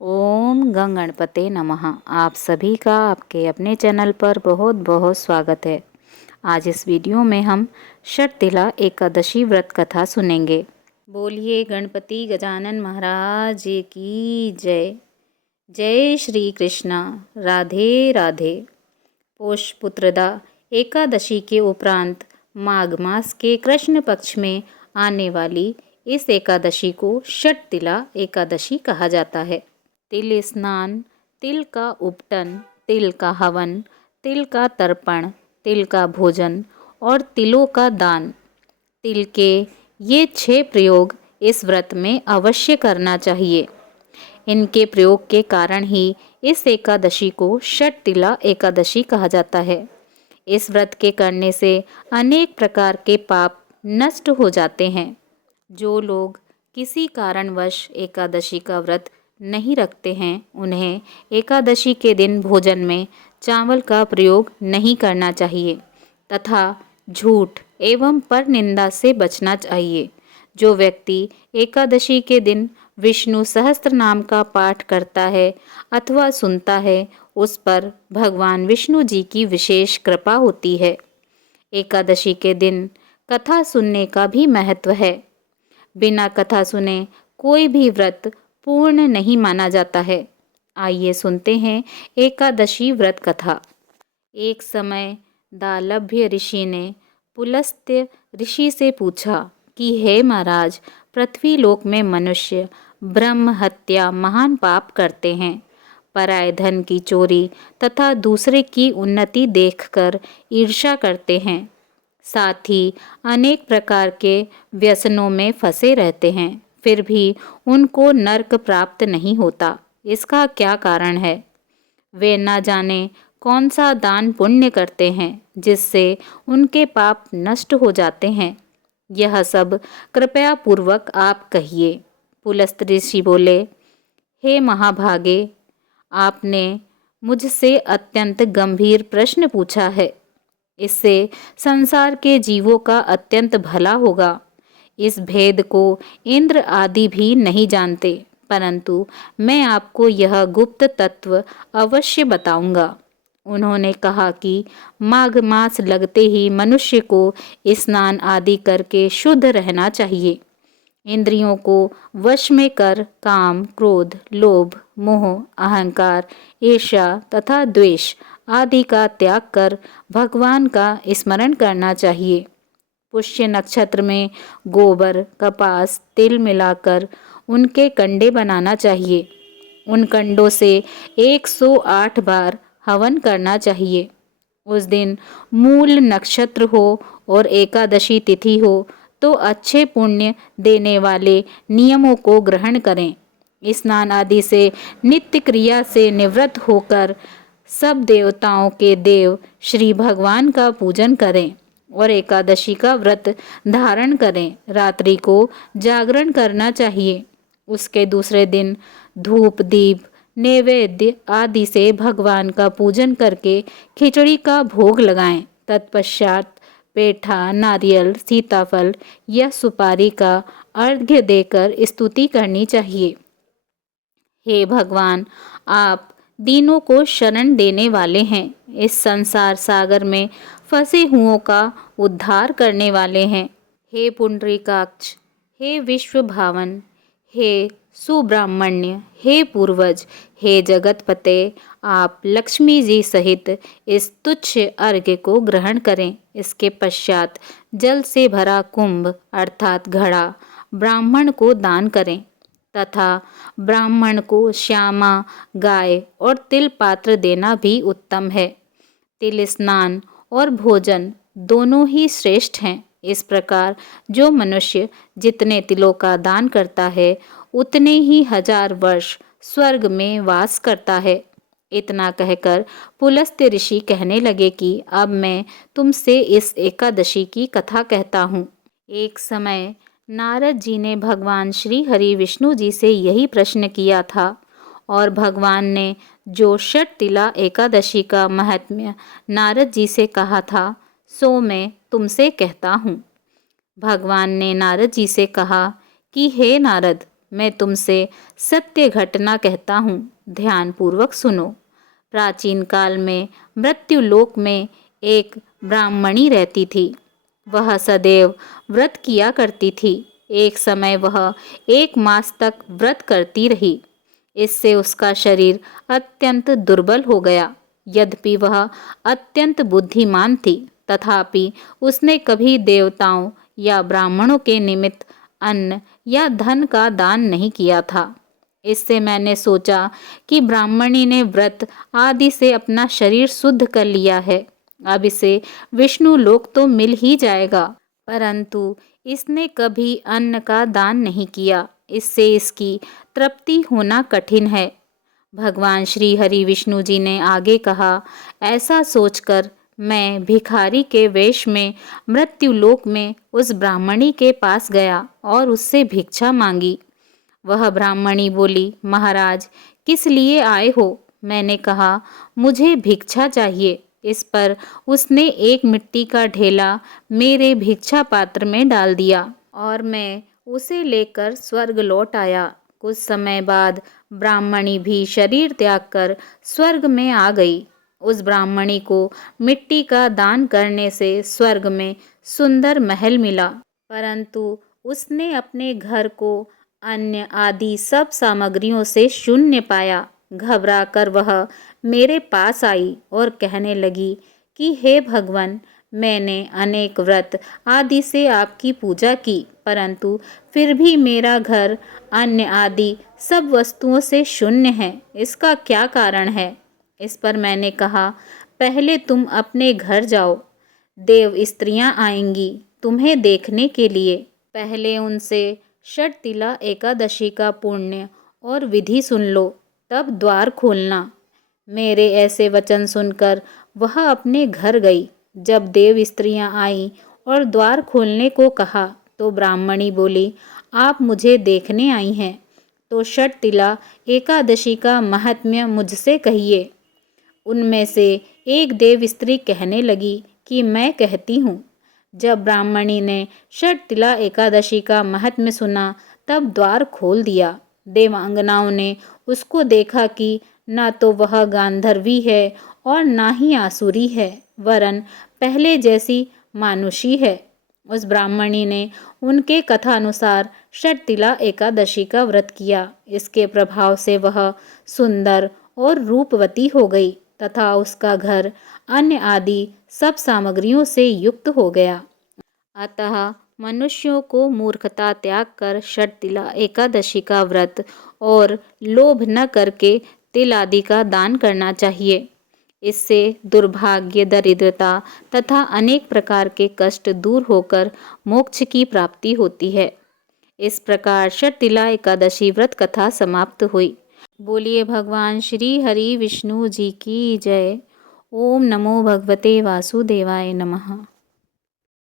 ओम गंग गणपते नमः। आप सभी का आपके अपने चैनल पर बहुत बहुत स्वागत है। आज इस वीडियो में हम षटतिला एकादशी व्रत कथा सुनेंगे। बोलिए गणपति गजानन महाराज की जय। जय श्री कृष्णा। राधे राधे। पोष पुत्रदा एकादशी के उपरांत माघ मास के कृष्ण पक्ष में आने वाली इस एकादशी को षटतिला एकादशी कहा जाता है। तिल स्नान, तिल का उपटन, तिल का हवन, तिल का तर्पण, तिल का भोजन और तिलों का दान। तिल के ये 6 प्रयोग इस व्रत में अवश्य करना चाहिए। इनके प्रयोग के कारण ही इस एकादशी को षटतिला एकादशी कहा जाता है। इस व्रत के करने से अनेक प्रकार के पाप नष्ट हो जाते हैं। जो लोग किसी कारणवश एकादशी का व्रत नहीं रखते हैं, उन्हें एकादशी के दिन भोजन में चावल का प्रयोग नहीं करना चाहिए तथा झूठ एवं परनिंदा से बचना चाहिए। जो व्यक्ति एकादशी के दिन विष्णु सहस्त्र नाम का पाठ करता है अथवा सुनता है, उस पर भगवान विष्णु जी की विशेष कृपा होती है। एकादशी के दिन कथा सुनने का भी महत्व है। बिना कथा सुने कोई भी व्रत पूर्ण नहीं माना जाता है। आइए सुनते हैं एकादशी व्रत कथा। एक समय दालभ्य ऋषि ने पुलस्त्य ऋषि से पूछा कि हे महाराज, पृथ्वी लोक में मनुष्य ब्रह्म हत्या महान पाप करते हैं। पराय धन की चोरी तथा दूसरे की उन्नति देखकर ईर्ष्या करते हैं। साथ ही अनेक प्रकार के व्यसनों में फंसे रहते हैं, फिर भी उनको नरक प्राप्त नहीं होता। इसका क्या कारण है? वे न जाने कौन सा दान पुण्य करते हैं जिससे उनके पाप नष्ट हो जाते हैं। यह सब कृपया पूर्वक आप कहिए। पुलस्त ऋषि बोले, हे महाभागे, आपने मुझसे अत्यंत गंभीर प्रश्न पूछा है। इससे संसार के जीवों का अत्यंत भला होगा। इस भेद को इंद्र आदि भी नहीं जानते, परंतु मैं आपको यह गुप्त तत्व अवश्य बताऊंगा। उन्होंने कहा कि माघ मास लगते ही मनुष्य को स्नान आदि करके शुद्ध रहना चाहिए। इंद्रियों को वश में कर काम, क्रोध, लोभ, मोह, अहंकार, ईर्ष्या तथा द्वेष आदि का त्याग कर भगवान का स्मरण करना चाहिए। पुष्य नक्षत्र में गोबर, कपास, तिल मिलाकर उनके कंडे बनाना चाहिए। उन कंडों से 108 बार हवन करना चाहिए। उस दिन मूल नक्षत्र हो और एकादशी तिथि हो तो अच्छे पुण्य देने वाले नियमों को ग्रहण करें। स्नान आदि से नित्य क्रिया से निवृत्त होकर सब देवताओं के देव श्री भगवान का पूजन करें और एकादशी का व्रत धारण करें। रात्रि को जागरण करना चाहिए। उसके दूसरे दिन धूप, दीप, नैवेद्य आदि से भगवान का पूजन करके खिचड़ी का भोग लगाएं। तत्पश्चात पेठा, नारियल, सीताफल या सुपारी का अर्घ्य देकर स्तुति करनी चाहिए। हे भगवान, आप दीनों को शरण देने वाले हैं। इस संसार सागर में फंसे हुओं का उद्धार करने वाले हैं। हे पुंडरीकाक्ष, हे विश्व भावन, हे सुब्राह्मण्य, हे पूर्वज, हे जगतपते, आप लक्ष्मी जी सहित इस तुच्छ अर्घ्य को ग्रहण करें। इसके पश्चात जल से भरा कुंभ अर्थात घड़ा ब्राह्मण को दान करें तथा ब्राह्मण को श्यामा गाय और तिल पात्र देना भी उत्तम है। तिल स्नान और भोजन दोनों ही श्रेष्ठ हैं। इस प्रकार जो मनुष्य जितने तिलों का दान करता है उतने ही 1000 वर्ष स्वर्ग में वास करता है। इतना कहकर पुलस्त्य ऋषि कहने लगे कि अब मैं तुमसे इस एकादशी की कथा कहता हूँ। एक समय नारद जी ने भगवान श्री हरि विष्णु जी से यही प्रश्न किया था और भगवान ने जो षटतिला एकादशी का महात्म्य नारद जी से कहा था, सो मैं तुमसे कहता हूँ। भगवान ने नारद जी से कहा कि हे नारद, मैं तुमसे सत्य घटना कहता हूँ, ध्यान पूर्वक सुनो। प्राचीन काल में मृत्युलोक में एक ब्राह्मणी रहती थी। वह सदैव व्रत किया करती थी। एक समय वह 1 मास तक व्रत करती रही। इससे उसका शरीर अत्यंत दुर्बल हो गया। यद्यपि वह अत्यंत बुद्धिमान थी, तथापि उसने कभी देवताओं या ब्राह्मणों के निमित्त अन्न या धन का दान नहीं किया था। इससे मैंने सोचा कि ब्राह्मणी ने व्रत आदि से अपना शरीर शुद्ध कर लिया है, अब इसे विष्णु लोक तो मिल ही जाएगा। परंतु इसने कभी अन्न का दान नहीं किया, इससे इसकी तृप्ति होना कठिन है। भगवान श्री हरि विष्णु जी ने आगे कहा, ऐसा सोचकर मैं भिखारी के वेश में मृत्युलोक में उस ब्राह्मणी के पास गया और उससे भिक्षा मांगी। वह ब्राह्मणी बोली, महाराज किस लिए आए हो? मैंने कहा, मुझे भिक्षा चाहिए। इस पर उसने एक मिट्टी का ढेला मेरे भिक्षा पात्र में डाल दिया और मैं उसे लेकर स्वर्ग लौट आया। कुछ समय बाद ब्राह्मणी भी शरीर त्याग कर स्वर्ग में आ गई। उस ब्राह्मणी को मिट्टी का दान करने से स्वर्ग में सुंदर महल मिला, परंतु उसने अपने घर को अन्न आदि सब सामग्रियों से शून्य पाया। घबरा कर वह मेरे पास आई और कहने लगी कि हे भगवान, मैंने अनेक व्रत आदि से आपकी पूजा की, परंतु फिर भी मेरा घर अन्न आदि सब वस्तुओं से शून्य है। इसका क्या कारण है? इस पर मैंने कहा, पहले तुम अपने घर जाओ, देव स्त्रियां आएंगी तुम्हें देखने के लिए। पहले उनसे षटतिला एकादशी का पुण्य और विधि सुन लो, तब द्वार खोलना। मेरे ऐसे वचन सुनकर वह अपने घर गई। जब देव स्त्रियां आईं और द्वार खोलने को कहा तो ब्राह्मणी बोली, आप मुझे देखने आई हैं तो षटतिला एकादशी का महात्म्य मुझसे कहिए। उनमें से एक देव स्त्री कहने लगी कि मैं कहती हूँ। जब ब्राह्मणी ने षटतिला एकादशी का महात्म्य सुना तब द्वार खोल दिया। देवांगनाओं ने उसको देखा कि न तो वह गांधर्वी है और ना ही आसुरी है, वरन पहले जैसी मानुषी है। उस ब्राह्मणी ने उनके कथानुसार षटतिला एकादशी का व्रत किया। इसके प्रभाव से वह सुंदर और रूपवती हो गई तथा उसका घर अन्न आदि सब सामग्रियों से युक्त हो गया। अतः मनुष्यों को मूर्खता त्याग कर षटतिला एकादशी का व्रत और लोभ न करके तिल आदि का दान करना चाहिए। इससे दुर्भाग्य, दरिद्रता तथा अनेक प्रकार के कष्ट दूर होकर मोक्ष की प्राप्ति होती है। इस प्रकार षटतिला एकादशी व्रत कथा समाप्त हुई। बोलिए भगवान श्री हरि विष्णु जी की जय। ओम नमो भगवते वासुदेवाय नमः।